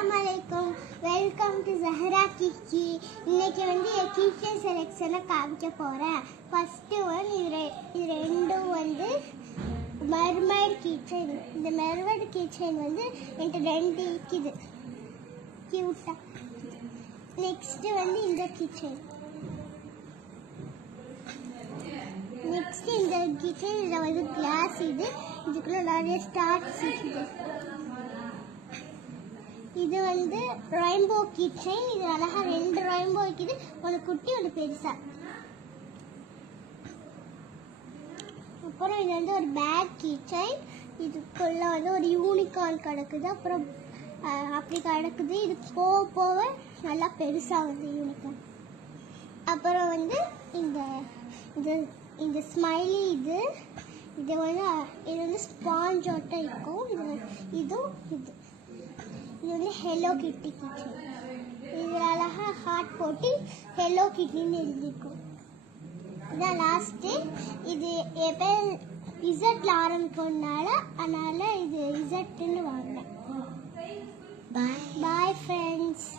Assalamualaikum. Welcome to Zahra Kiki. இன்னைக்கு வந்து கீச்சே செலக்ஷனை காமிக்க போறேன். ஃபர்ஸ்ட் ஒன் இது ரெண்டும் வந்து மர்மைட் கீச்சைன். இந்த மர்மைட் கீச்சைன் வந்து என்கிட்ட ரெண்டு இருக்குது கியூட்டா. நெக்ஸ்ட் வந்து இந்த கீச்சைன். நெக்ஸ்ட் இந்த கீச்சைன் இதில் வந்து கிளாஸ் இதுக்குள்ள நிறைய ஸ்டார்ஸ் இருக்குது. இது வந்து ரெயின்போ கீச்சைன். இது அழகா ரெண்டு ரெயின்போ இருக்குது, ஒன்று குட்டி ஒன்று பெருசா. அப்புறம் இது வந்து ஒரு பேக் கீச்சைன். இதுக்குள்ள வந்து ஒரு யூனிகார்ன் கிடக்குது, அப்புறம் அப்படி கிடக்குது. இது போக போக நல்லா பெருசா வந்து யூனிகார்ன். அப்புறம் வந்து இந்த ஸ்மைலி இது வந்து ஸ்பாஞ்சோட்ட இருக்கும். இது வந்து ஹெலோ கிட்டி கிச்சன். இதில் அழகா ஹார்ட் போட்டு ஹெலோ கிட்டின்னு எழுதியிருக்கும். இதான் லாஸ்ட்டு. இது எப்போ இசட்ல ஆரம்பிக்கிறதுனால அதனால இது இசட்டுன்னு வாங்கினேன். Bye friends.